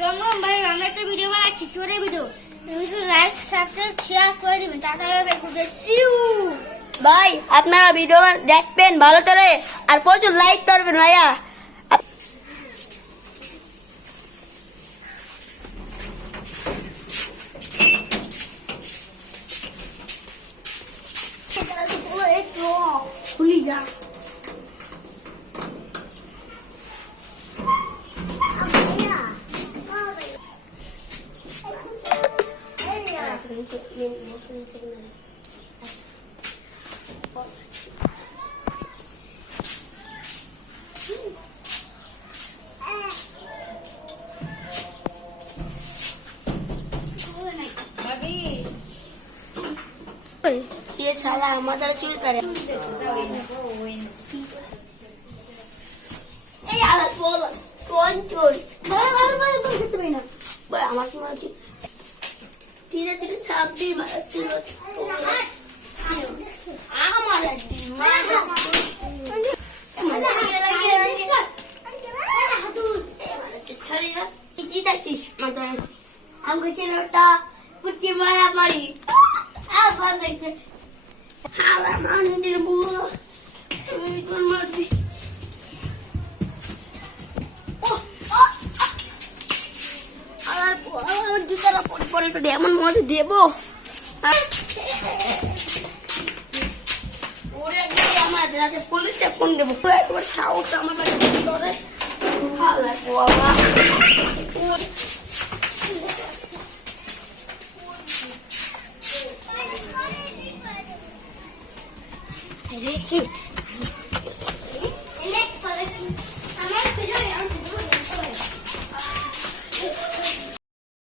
রাম রাম ভাই, আমরা একটা ভিডিও বানাচ্ছি, চোরের video. Video like subscribe share করে দিবেন। ভাই আপনারা ভিডিও দেখবেন ভালো করে আর প্রচুর লাইক করবেন ভাইয়া। খুলি যা ये साला हमारा चुल करे। এই আলাস বল কোন চোর? ভাই আমার কি মারছি? ধীরে ধীরে সাপ দিয়ে মারছি। আমার একদিন ছাড়ি যা কি দেখছিস? আমাকে চেনোটা পুচি মারা মারি আবার দেখতে আমার মানে দেবো মারবি। জুতারা পরে পরে তো এমন মজা দেবো। ওরে আমাদের আছে, পুলিশে ফোন দেবো। একবার সাহস আমার বাড়ি করে রেসি